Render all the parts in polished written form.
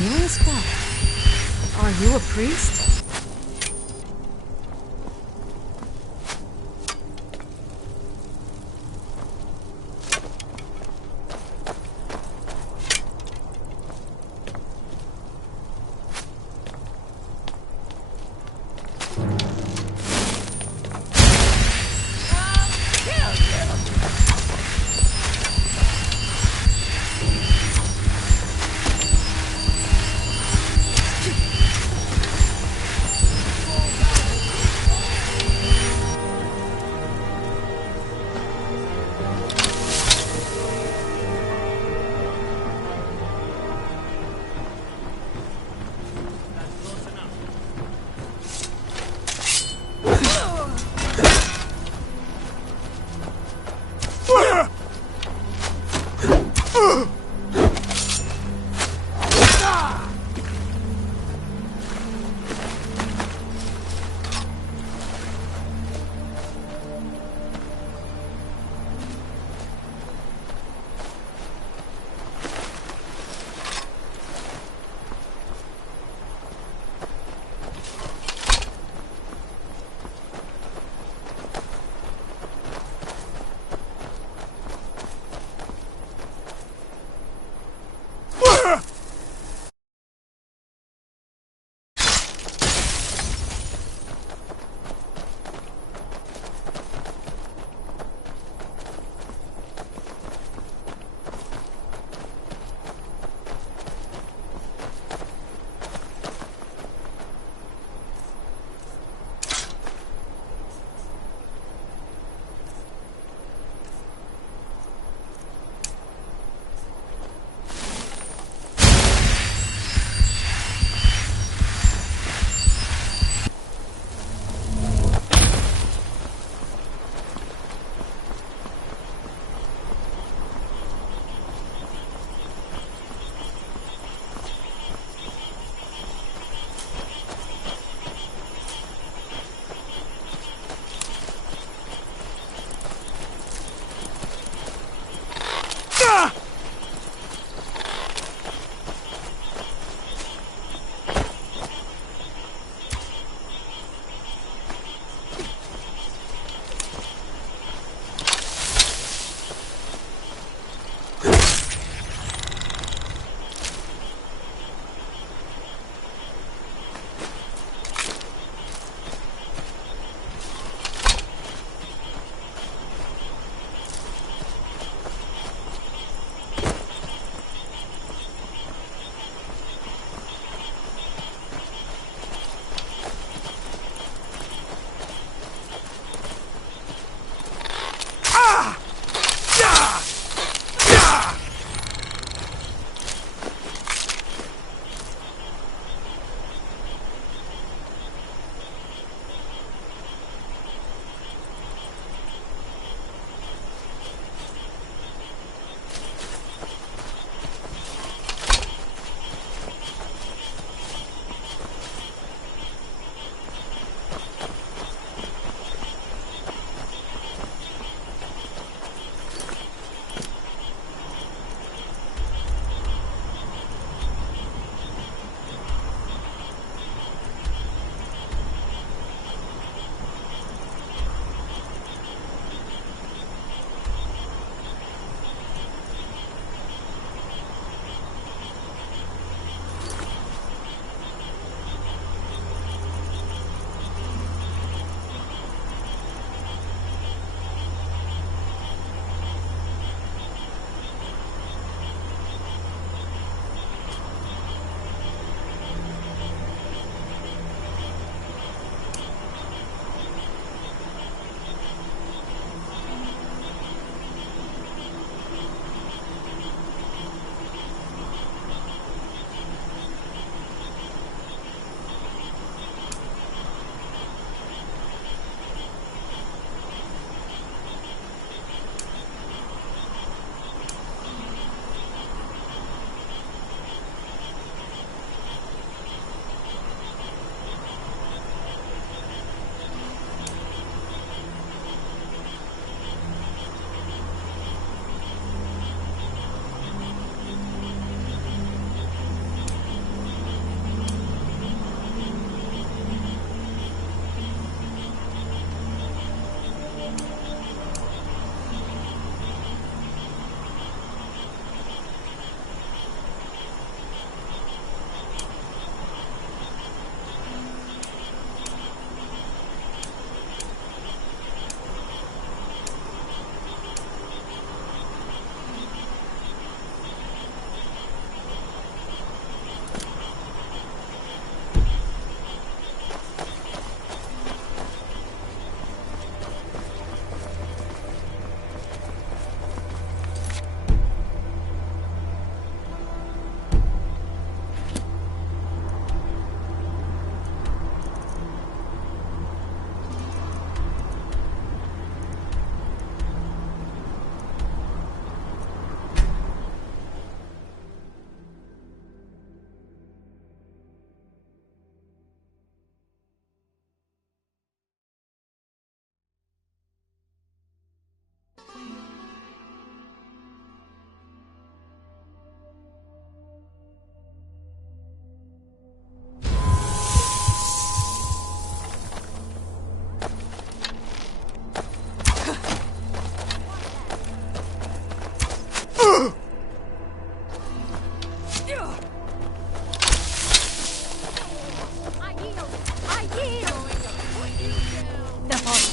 Healing spell. Are you a priest?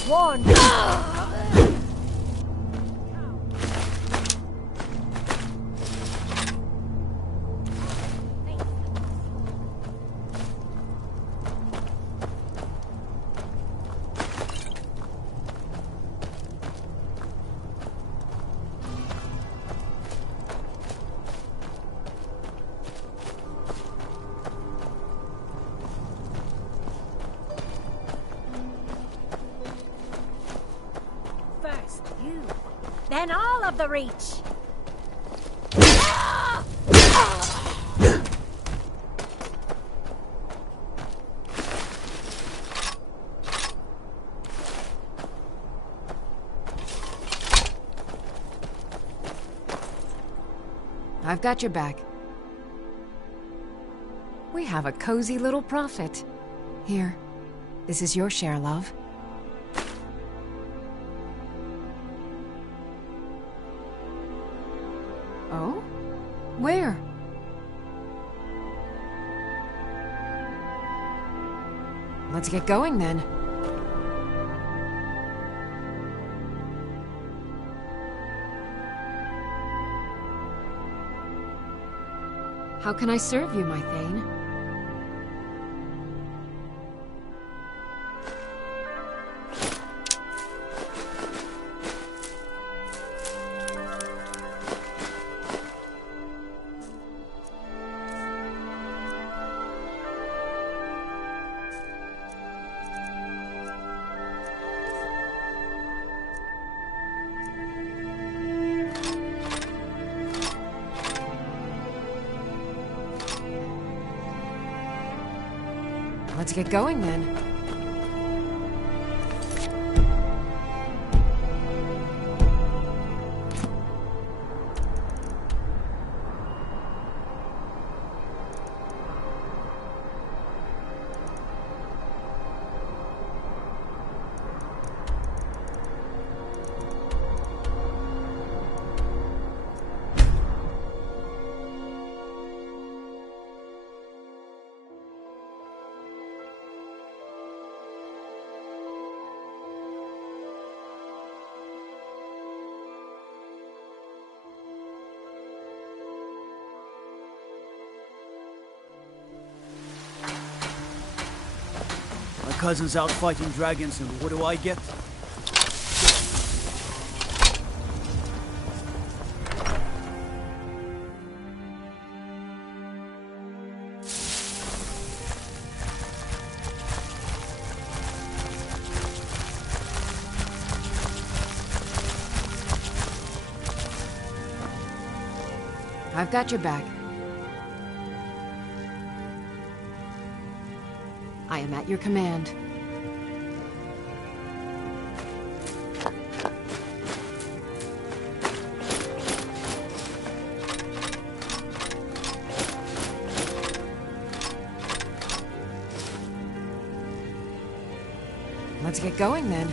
One. First you, then all of the Reach. I've got your back. We have a cozy little prophet. Here, this is your share, love. Oh? Where? Let's get going then. How can I serve you, my Thane? Let's get going then. My cousin's out fighting dragons, and what do I get? I've got your back. I am at your command. Let's get going then.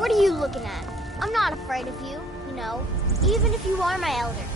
What are you looking at? I'm not afraid of you, you know, even if you are my elder.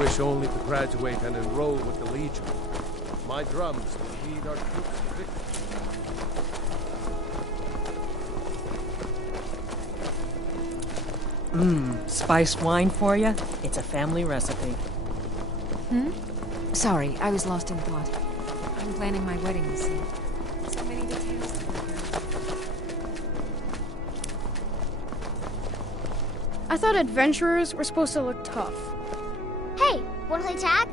wish only to graduate and enroll with the Legion. My drums will lead our troops to victory. Spiced wine for you? It's a family recipe. Sorry, I was lost in thought. I'm planning my wedding, you see. So many details to prepare. I thought adventurers were supposed to look tough. Hey, wanna play tag?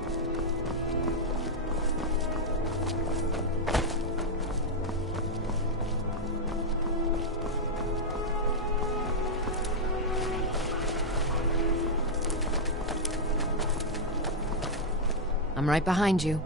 I'm right behind you.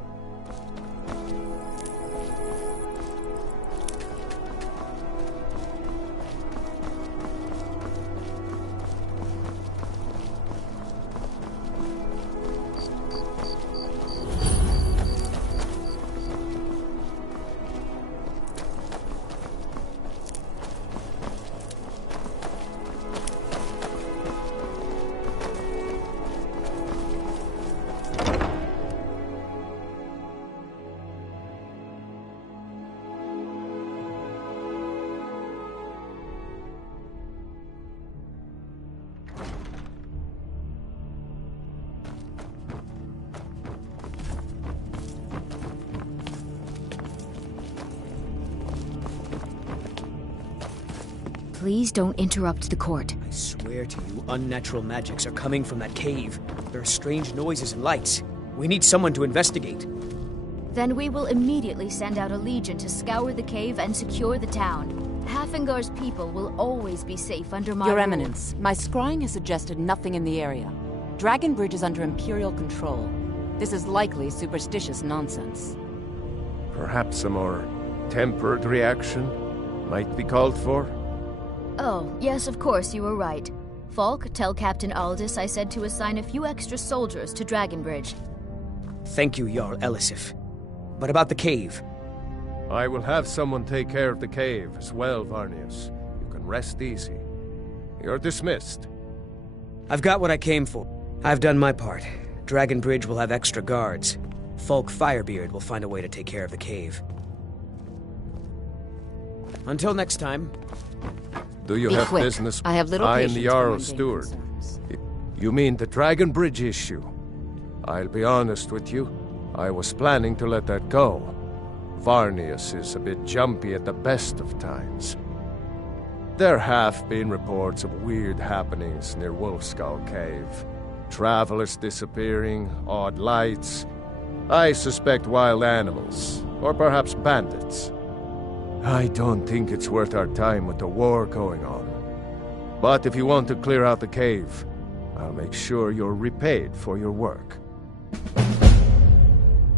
Please don't interrupt the court. I swear to you, unnatural magics are coming from that cave. There are strange noises and lights. We need someone to investigate. Then we will immediately send out a legion to scour the cave and secure the town. Hafingar's people will always be safe under my Your rule. Eminence, my scrying has suggested nothing in the area. Dragon Bridge is under Imperial control. This is likely superstitious nonsense. Perhaps a more tempered reaction might be called for? Oh, yes, of course, you were right. Falk, tell Captain Aldous I said to assign a few extra soldiers to Dragon Bridge. Thank you, Jarl Elisif. But about the cave? I will have someone take care of the cave as well, Varnius. You can rest easy. You're dismissed. I've got what I came for. I've done my part. Dragon Bridge will have extra guards. Falk Firebeard will find a way to take care of the cave. Until next time. Do you Be have quick. business? I have little I am patience the for Jarl's mundane steward. concerns. You mean the Dragon Bridge issue? I'll be honest with you. I was planning to let that go. Varnius is a bit jumpy at the best of times. There have been reports of weird happenings near Wolfskull Cave. Travelers disappearing, odd lights. I suspect wild animals, or perhaps bandits. I don't think it's worth our time with the war going on. But if you want to clear out the cave, I'll make sure you're repaid for your work.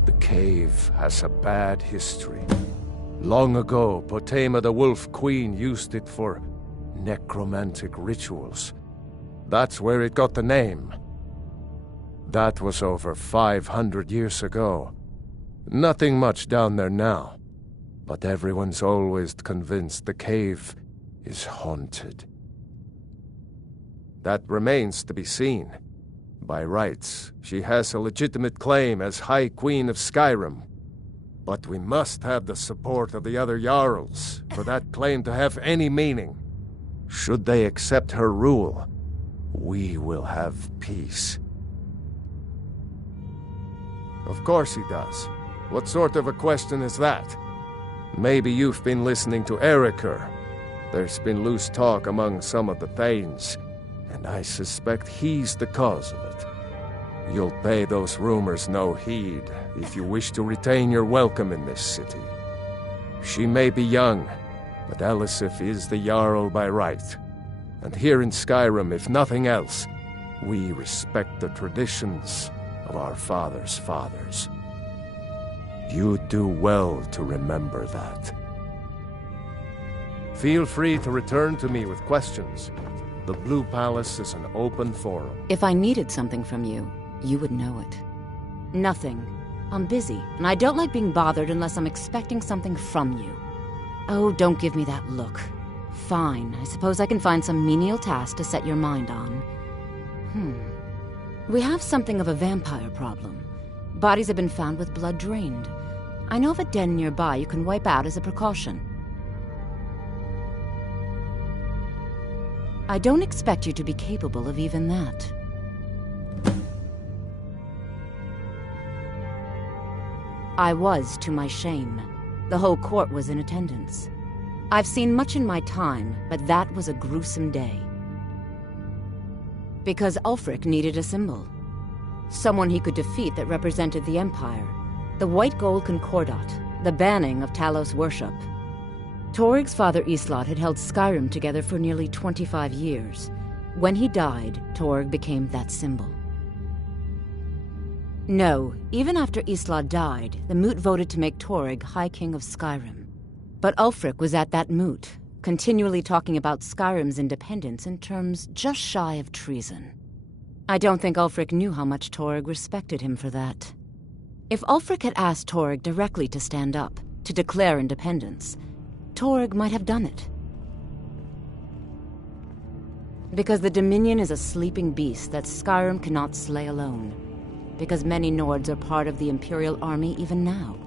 The cave has a bad history. Long ago, Potema the Wolf Queen used it for necromantic rituals. That's where it got the name. That was over 500 years ago. Nothing much down there now. But everyone's always convinced the cave is haunted. That remains to be seen. By rights, she has a legitimate claim as High Queen of Skyrim. But we must have the support of the other Jarls for that claim to have any meaning. Should they accept her rule, we will have peace. Of course he does. What sort of a question is that? Maybe you've been listening to Erikr. There's been loose talk among some of the Thanes, and I suspect he's the cause of it. You'll pay those rumors no heed if you wish to retain your welcome in this city. She may be young, but Elisif is the Jarl by right. And here in Skyrim, if nothing else, we respect the traditions of our fathers' fathers. You do well to remember that. Feel free to return to me with questions. The Blue Palace is an open forum. If I needed something from you, you would know it. Nothing. I'm busy, and I don't like being bothered unless I'm expecting something from you. Oh, don't give me that look. Fine, I suppose I can find some menial task to set your mind on. We have something of a vampire problem. Bodies have been found with blood drained. I know of a den nearby you can wipe out as a precaution. I don't expect you to be capable of even that. I was, to my shame. The whole court was in attendance. I've seen much in my time, but that was a gruesome day. Because Ulfric needed a symbol. Someone he could defeat that represented the Empire. The white gold concordat, the banning of Talos worship. Toryg's father Islot had held Skyrim together for nearly 25 years. When he died, Toryg became that symbol. No, even after Islot died, the Moot voted to make Toryg High King of Skyrim. But Ulfric was at that Moot, continually talking about Skyrim's independence in terms just shy of treason. I don't think Ulfric knew how much Toryg respected him for that. If Ulfric had asked Toryg directly to stand up, to declare independence, Toryg might have done it. Because the Dominion is a sleeping beast that Skyrim cannot slay alone. Because many Nords are part of the Imperial Army even now.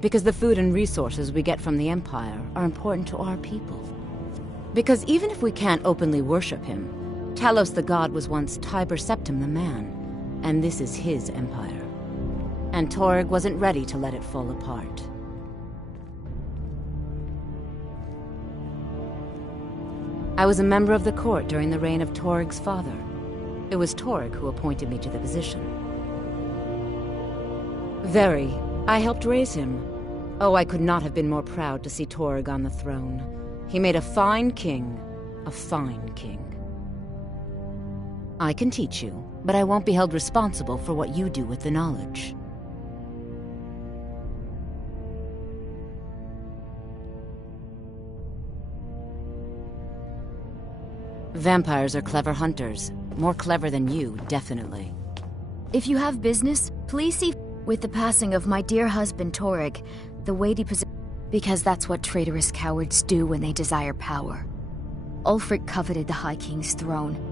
Because the food and resources we get from the Empire are important to our people. Because even if we can't openly worship him, Talos the God was once Tiber Septim the man, and this is his empire. And Toryg wasn't ready to let it fall apart. I was a member of the court during the reign of Toryg's father. It was Toryg who appointed me to the position. Very. I helped raise him. Oh, I could not have been more proud to see Toryg on the throne. He made a fine king. A fine king. I can teach you, but I won't be held responsible for what you do with the knowledge. Vampires are clever hunters. More clever than you, definitely. If you have business, please see with the passing of my dear husband Toryg, the weighty position, because that's what traitorous cowards do when they desire power. Ulfric coveted the High King's throne.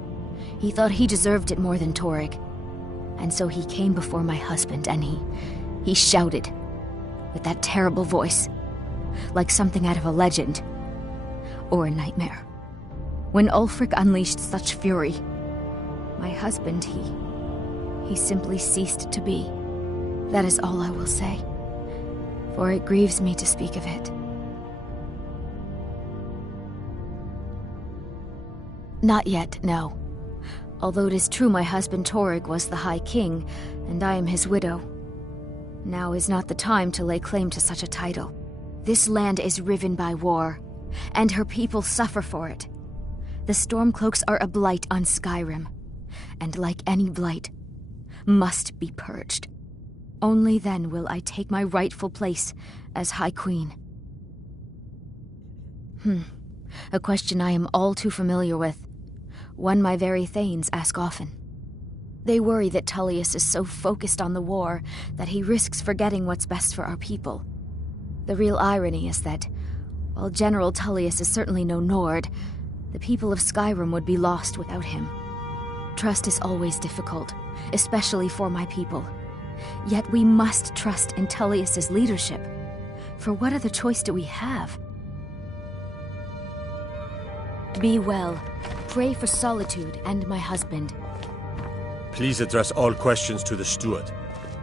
He thought he deserved it more than Toryg. And so he came before my husband and he shouted with that terrible voice, like something out of a legend or a nightmare. When Ulfric unleashed such fury, my husband, he simply ceased to be. That is all I will say, for it grieves me to speak of it. Not yet, no. Although it is true my husband Toryg was the High King, and I am his widow. Now is not the time to lay claim to such a title. This land is riven by war, and her people suffer for it. The Stormcloaks are a blight on Skyrim, and like any blight, must be purged. Only then will I take my rightful place as High Queen. A question I am all too familiar with. One my very Thanes ask often. They worry that Tullius is so focused on the war that he risks forgetting what's best for our people. The real irony is that, while General Tullius is certainly no Nord, the people of Skyrim would be lost without him. Trust is always difficult, especially for my people. Yet we must trust in Tullius's leadership. For what other choice do we have? Be well. Pray for Solitude and my husband. Please address all questions to the steward.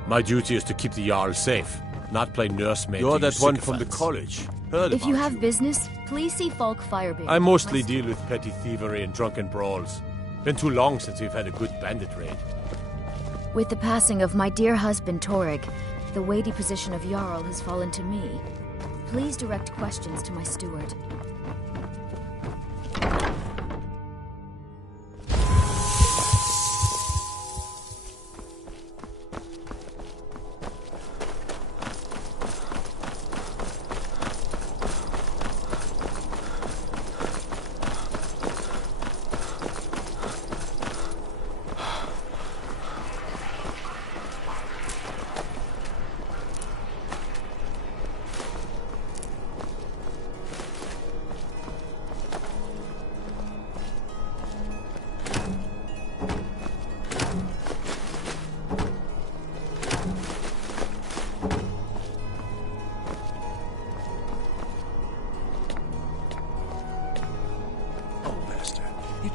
My duty is to keep the Jarl safe, not play nursemaid. You're to that one from the college. Heard If you about have business, please see Falk Firebeard. I mostly deal with petty thievery and drunken brawls. Been too long since we've had a good bandit raid. With the passing of my dear husband Toryg, the weighty position of Jarl has fallen to me. Please direct questions to my steward.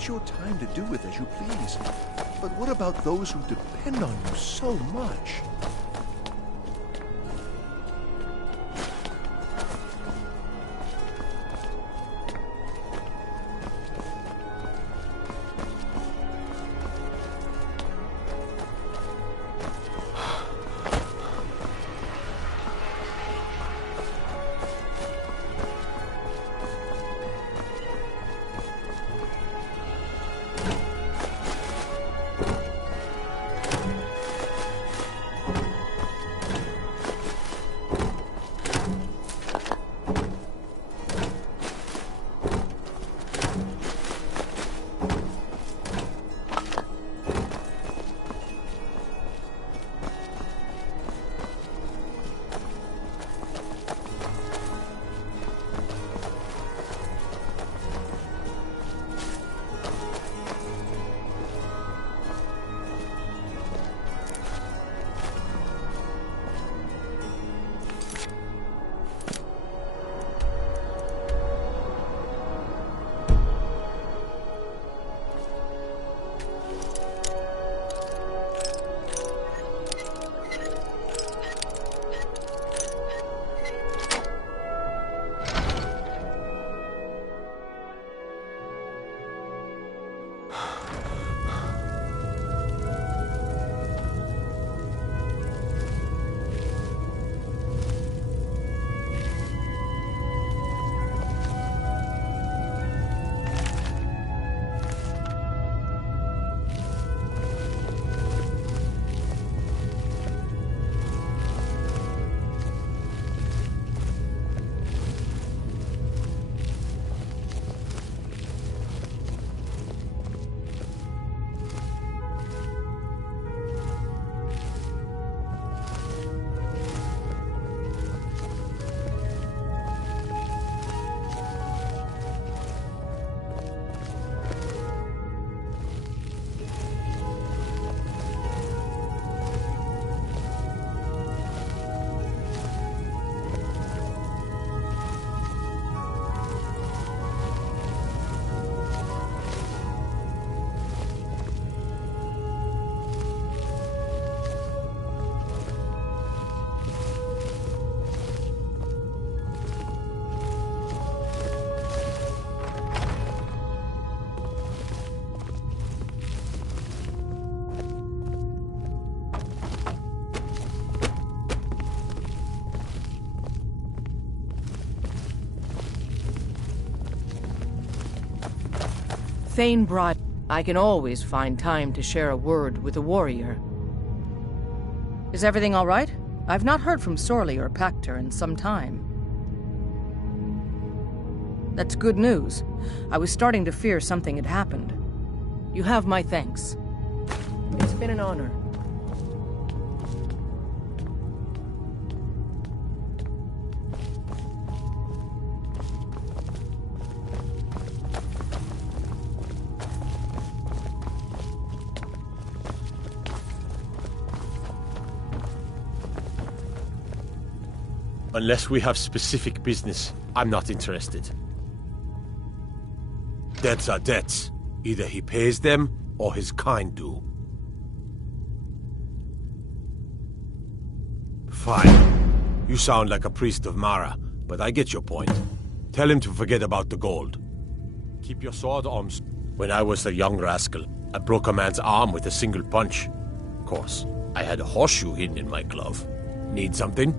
your time to do with as you please. But what about those who depend on you so much? Thane brought... I can always find time to share a word with a warrior. Is everything all right? I've not heard from Sorley or Pactor in some time. That's good news. I was starting to fear something had happened. You have my thanks. It's been an honor. Unless we have specific business, I'm not interested. Debts are debts. Either he pays them, or his kind do. Fine. You sound like a priest of Mara, but I get your point. Tell him to forget about the gold. Keep your sword arms. When I was a young rascal, I broke a man's arm with a single punch. Of course, I had a horseshoe hidden in my glove. Need something?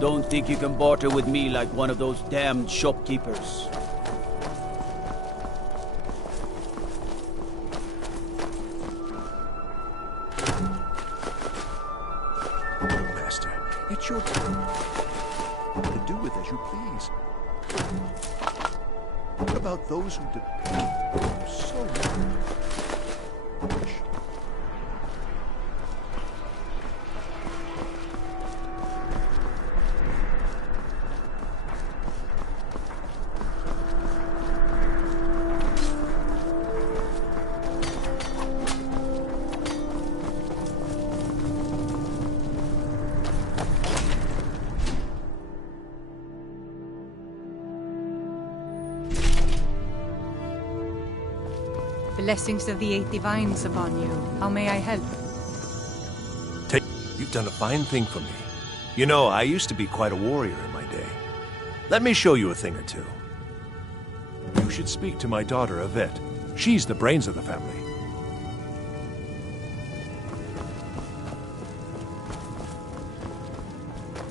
Don't think you can barter with me like one of those damned shopkeepers. Master, it's your turn. To do with as you please. What about those who depend on you so much? Blessings of the Eight Divines upon you. How may I help? You've done a fine thing for me. You know, I used to be quite a warrior in my day. Let me show you a thing or two. You should speak to my daughter, Yvette. She's the brains of the family.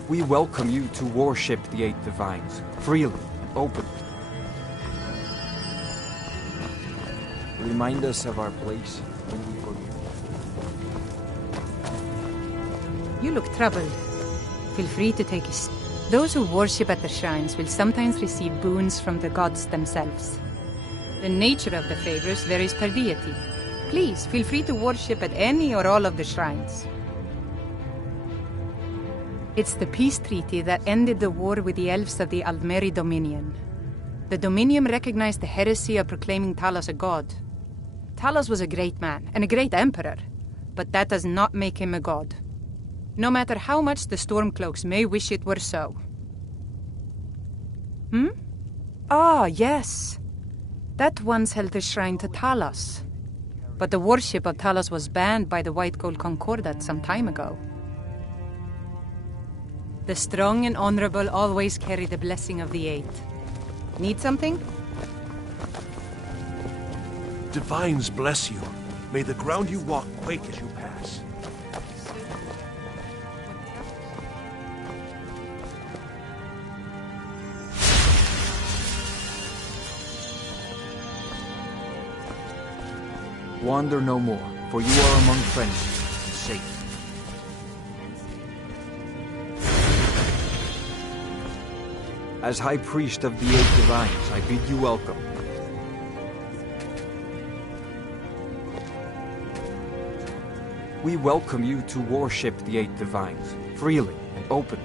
We welcome you to worship the Eight Divines, freely and openly. Remind us of our place when we forget. You look troubled. Feel free to take a seat. Those who worship at the shrines will sometimes receive boons from the gods themselves. The nature of the favors varies per deity. Please, feel free to worship at any or all of the shrines. It's the peace treaty that ended the war with the elves of the Aldmeri Dominion. The Dominion recognized the heresy of proclaiming Talos a god. Talos was a great man and a great emperor, but that does not make him a god. No matter how much the Stormcloaks may wish it were so. Ah, yes. That once held a shrine to Talos. But the worship of Talos was banned by the White Gold Concordat some time ago. The strong and honorable always carry the blessing of the Eight. Need something? Divines bless you. May the ground you walk quake as you pass. Wander no more, for you are among friends and safe. As High Priest of the Eight Divines, I bid you welcome. We welcome you to worship the Eight Divines, freely and openly.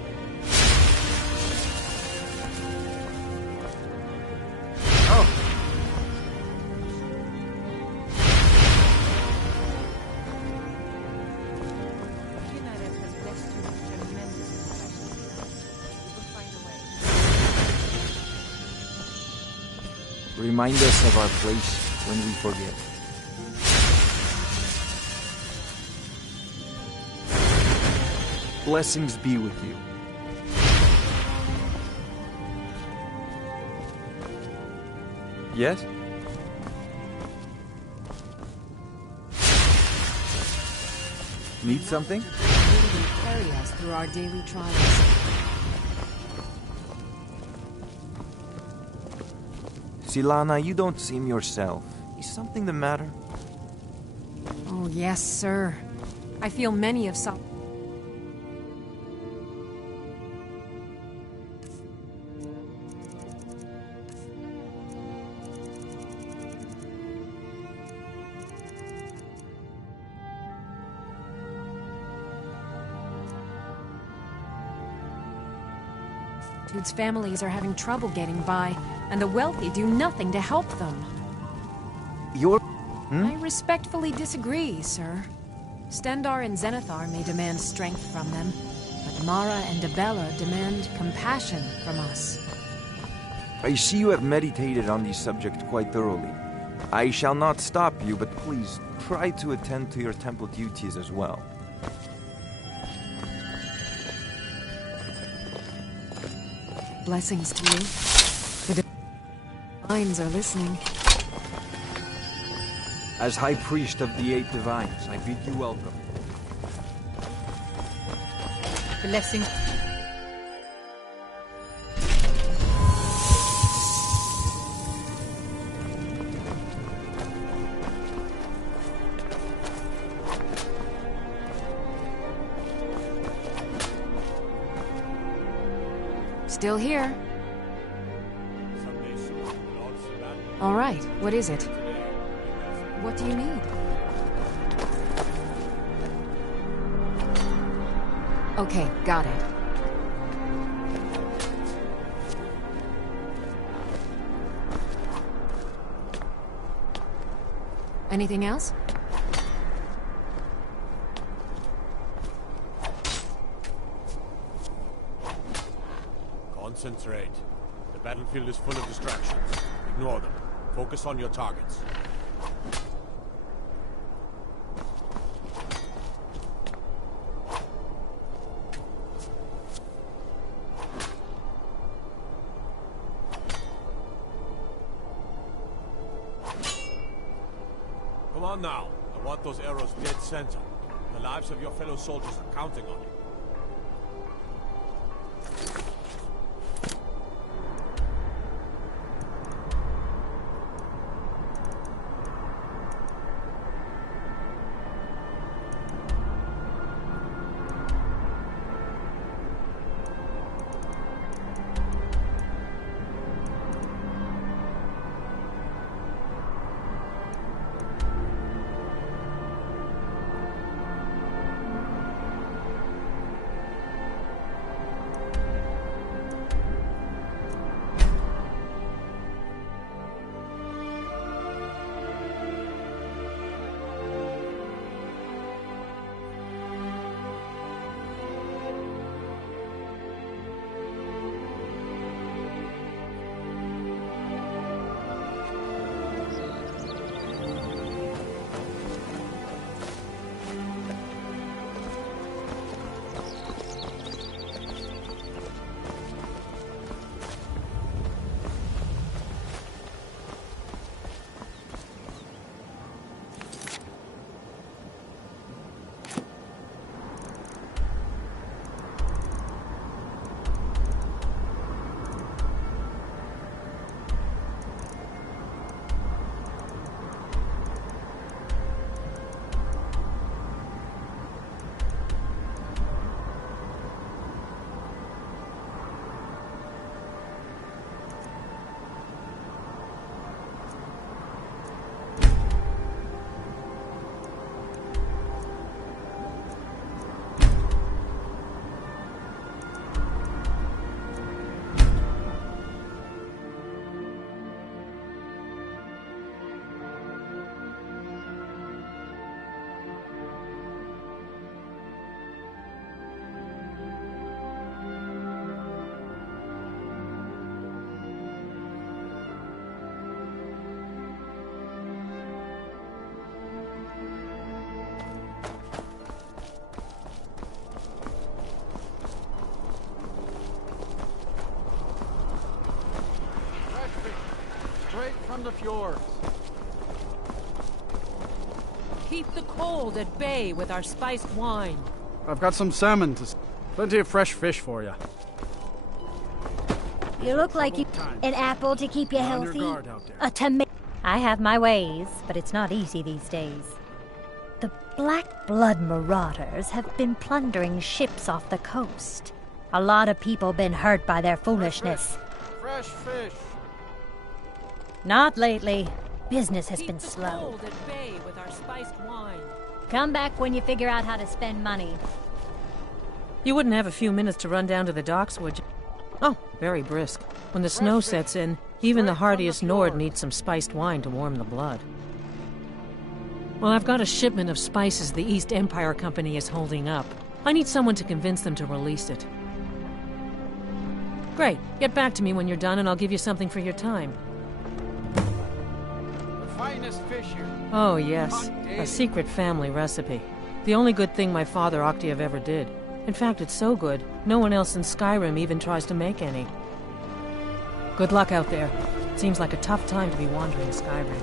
Remind us of our place when we forget. Blessings be with you. Yes? Need something? You will carry us through our daily trials. Silana, you don't seem yourself. Is something the matter? Oh, yes, sir. I feel many of some... Dude's families are having trouble getting by, and the wealthy do nothing to help them. I respectfully disagree, sir. Stendarr and Zenithar may demand strength from them, but Mara and Dibella demand compassion from us. I see you have meditated on this subject quite thoroughly. I shall not stop you, but please try to attend to your temple duties as well. Blessings to you. The Divines are listening. As High Priest of the Eight Divines, I bid you welcome. Blessings. Still here. All right, what is it? What do you need? Okay, got it. Anything else? Concentrate. The battlefield is full of distractions. Ignore them. Focus on your targets. Come on now. I want those arrows dead center. The lives of your fellow soldiers are counting on you. From the fjords. Keep the cold at bay with our spiced wine. I've got some salmon to... Plenty of fresh fish for you. You look like you... An apple to keep you healthy. Guard out there. A tomato. I have my ways, but it's not easy these days. The Black Blood Marauders have been plundering ships off the coast. A lot of people been hurt by their foolishness. Fresh fish. Not lately. Business has been slow. Cold at bay with our spiced wine. Come back when you figure out how to spend money. You wouldn't have a few minutes to run down to the docks, would you? Oh, very brisk. When the snow sets in, even the hardiest Nord needs some spiced wine to warm the blood. Well, I've got a shipment of spices the East Empire Company is holding up. I need someone to convince them to release it. Great. Get back to me when you're done and I'll give you something for your time. Finest fish here. Oh, yes. A secret family recipe. The only good thing my father Octiev ever did. In fact, it's so good, no one else in Skyrim even tries to make any. Good luck out there. Seems like a tough time to be wandering Skyrim.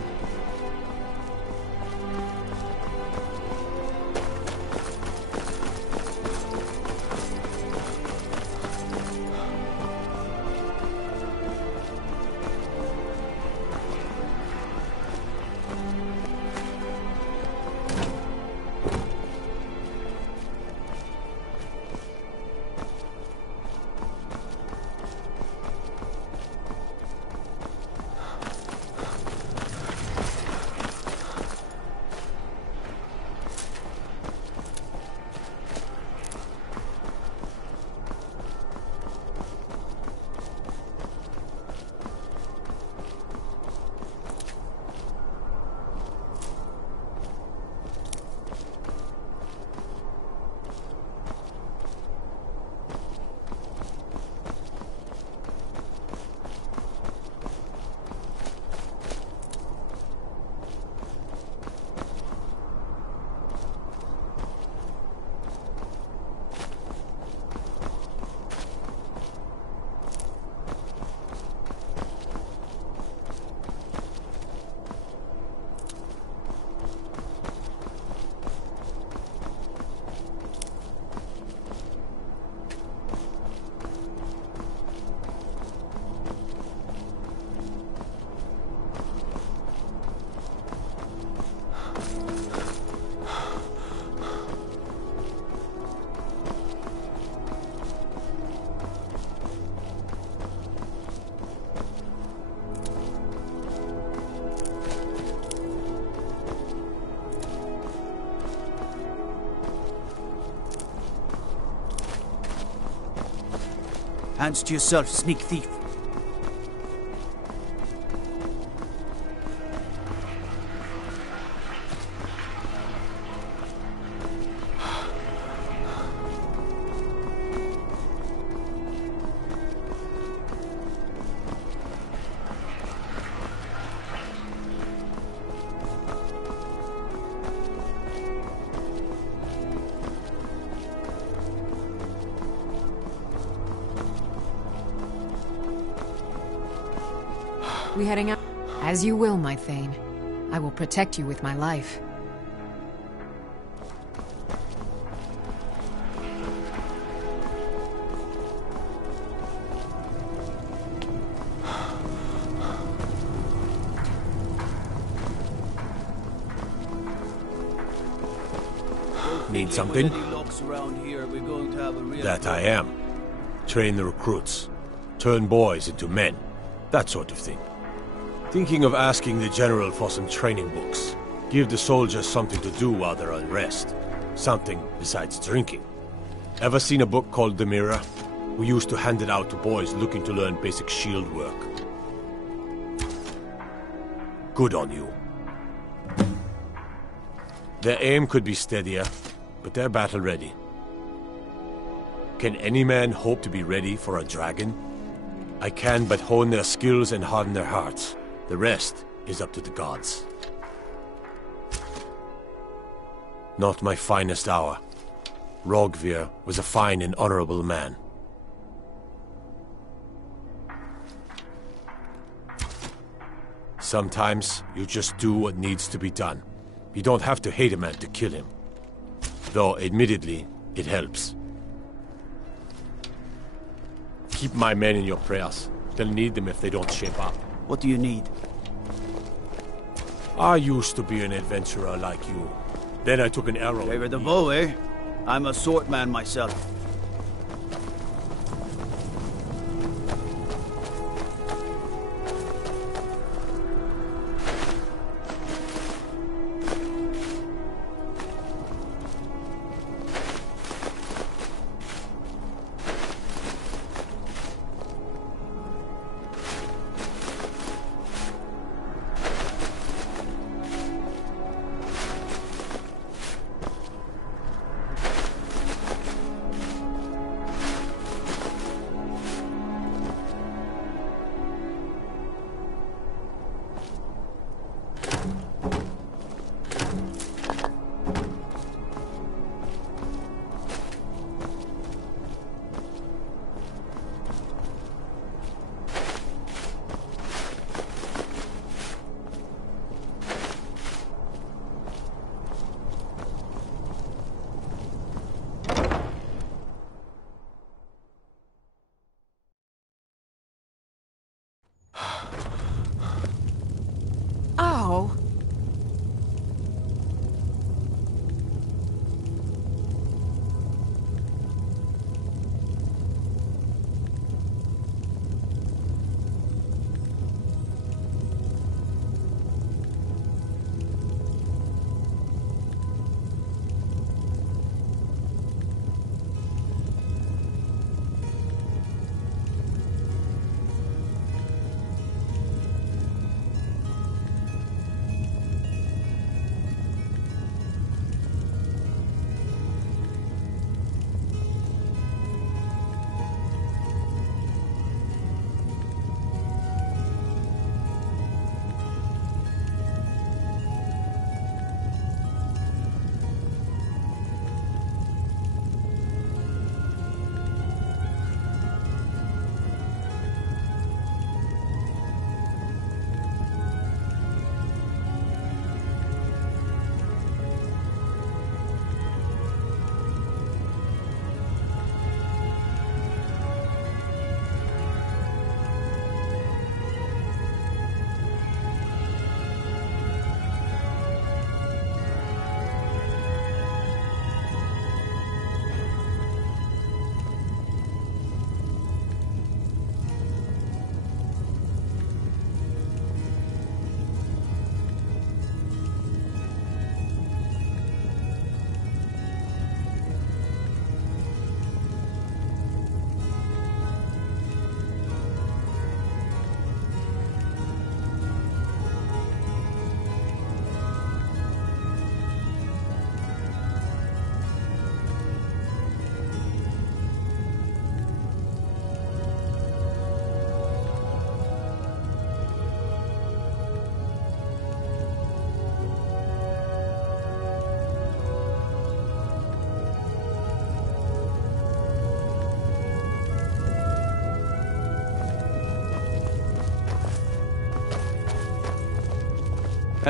Hands to yourself, sneak thief. We heading out? As you will, my Thane. I will protect you with my life. Need something? That I am. Train the recruits. Turn boys into men. That sort of thing. Thinking of asking the General for some training books. Give the soldiers something to do while they're on rest. Something besides drinking. Ever seen a book called The Mirror? We used to hand it out to boys looking to learn basic shield work. Good on you. Their aim could be steadier, but they're battle ready. Can any man hope to be ready for a dragon? I can but hone their skills and harden their hearts. The rest is up to the gods. Not my finest hour. Rogvir was a fine and honorable man. Sometimes you just do what needs to be done. You don't have to hate a man to kill him. Though, admittedly, it helps. Keep my men in your prayers. They'll need them if they don't shape up. What do you need? I used to be an adventurer like you. Then I took an arrow. Favor the bow, eh? I'm a swordman myself.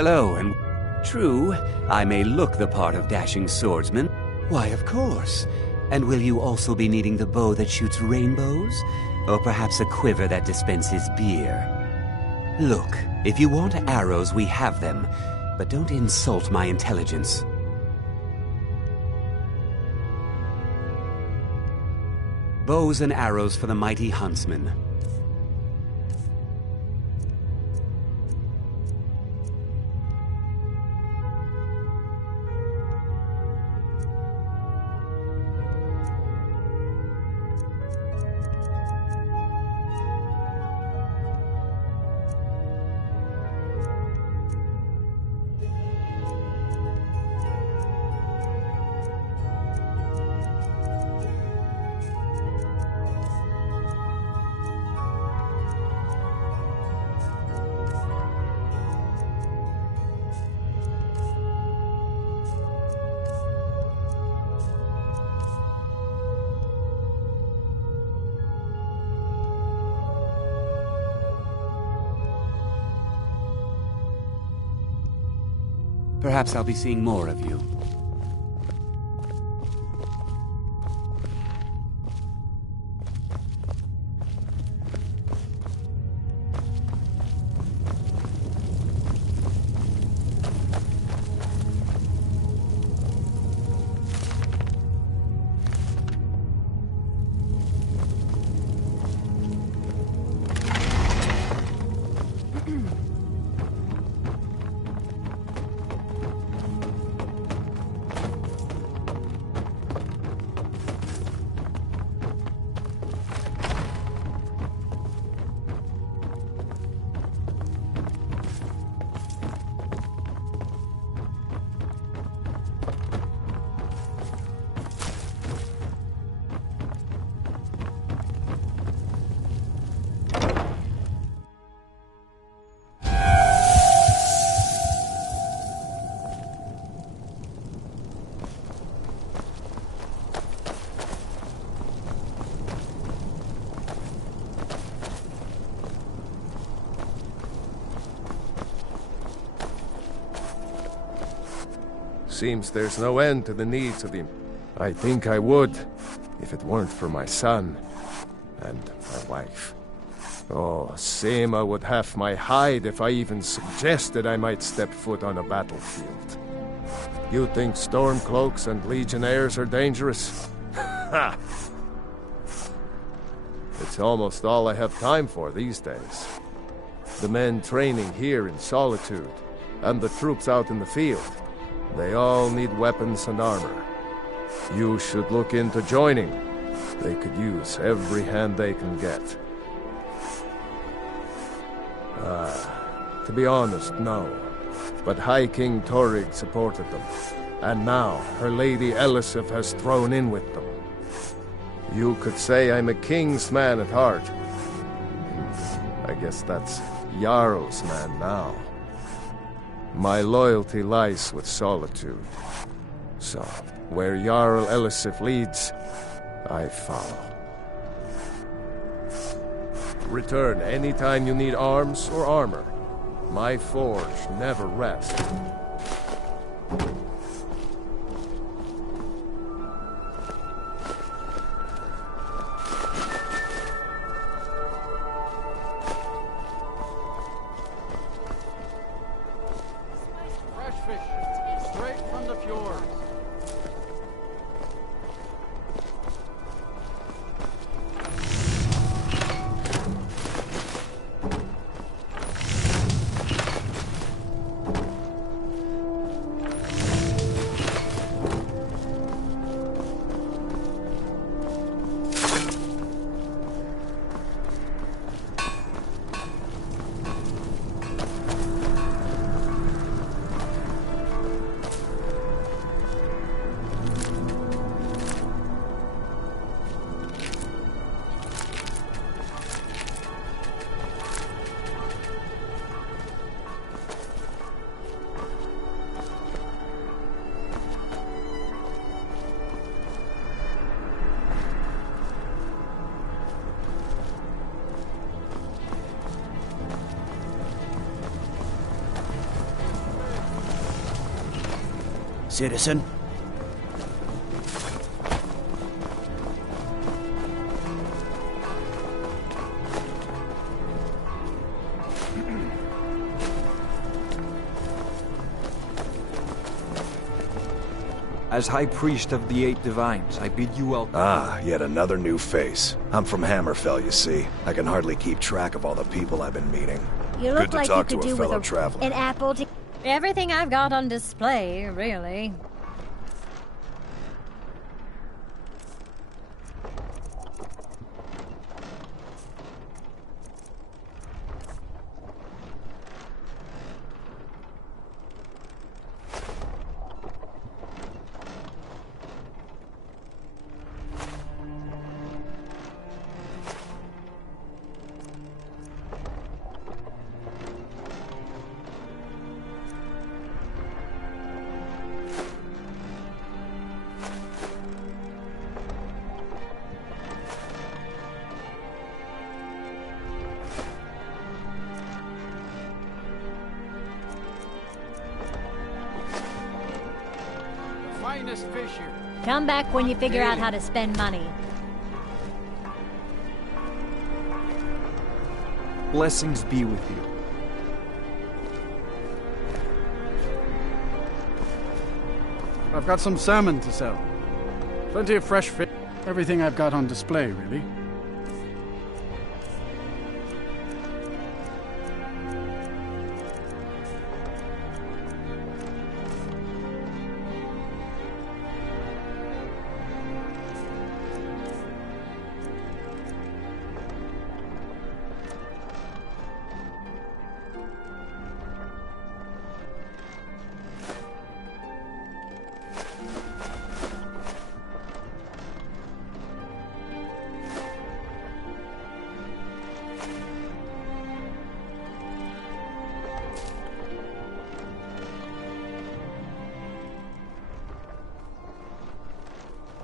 Hello, and true, I may look the part of dashing swordsman. Why, of course. And will you also be needing the bow that shoots rainbows? Or perhaps a quiver that dispenses beer? Look, if you want arrows, we have them. But don't insult my intelligence. Bows and arrows for the mighty huntsman. Perhaps I'll be seeing more of you. Seems there's no end to the needs of him. I think I would, if it weren't for my son and my wife. Oh, Seema would have my hide if I even suggested I might step foot on a battlefield. You think Stormcloaks and Legionnaires are dangerous? Ha! It's almost all I have time for these days. The men training here in Solitude, and the troops out in the field. They all need weapons and armor. You should look into joining. They could use every hand they can get. To be honest, no. But High King Torrig supported them. And now, her Lady Elisif has thrown in with them. You could say I'm a king's man at heart. I guess that's Jarl's man now. My loyalty lies with Solitude. So, where Jarl Elisif leads, I follow. Return anytime you need arms or armor. My forge never rests. citizen. As High Priest of the Eight Divines, I bid you welcome. Ah, yet another new face. I'm from Hammerfell, you see. I can hardly keep track of all the people I've been meeting. You look Good to like talk you could to a do with fellow traveler. an apple to... Everything I've got on display, really. Finest fish here. Come back when you figure out how to spend money. Blessings be with you. I've got some salmon to sell. Plenty of fresh fish. Everything I've got on display, really.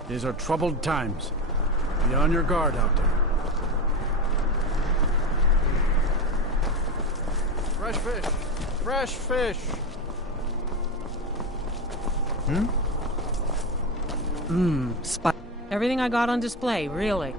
These are troubled times. Be on your guard out there. Fresh fish! Fresh fish! Everything I got on display, really.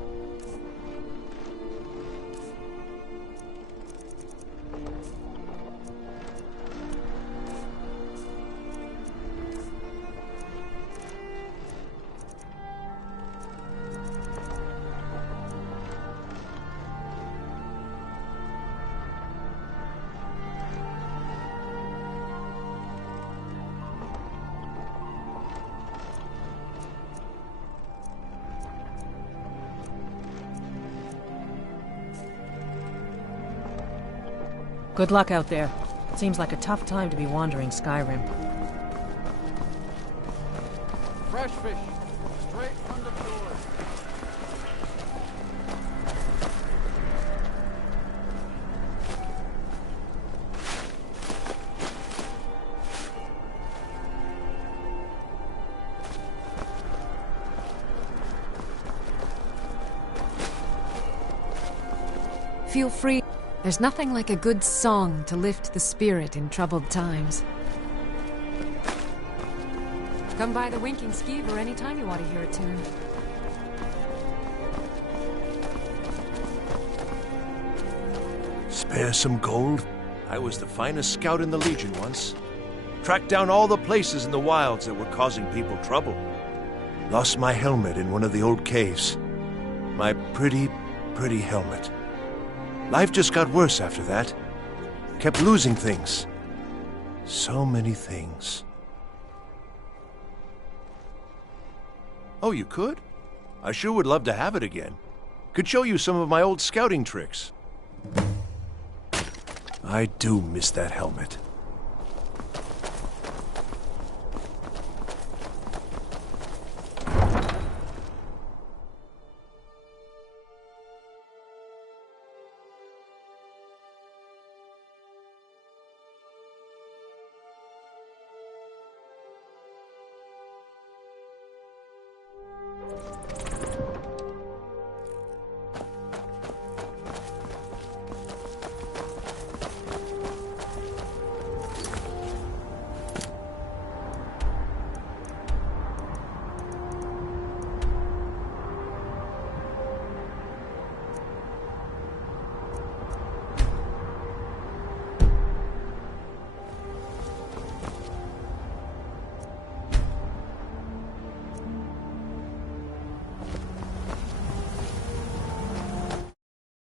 Good luck out there. Seems like a tough time to be wandering Skyrim. Fresh fish! Straight from the fjord! Feel free. There's nothing like a good song to lift the spirit in troubled times. Come by the Winking Skeever anytime you want to hear a tune. Spare some gold? I was the finest scout in the Legion once. Tracked down all the places in the wilds that were causing people trouble. Lost my helmet in one of the old caves. My pretty, pretty helmet. Life just got worse after that. Kept losing things. So many things. Oh, you could? I sure would love to have it again. Could show you some of my old scouting tricks. I do miss that helmet.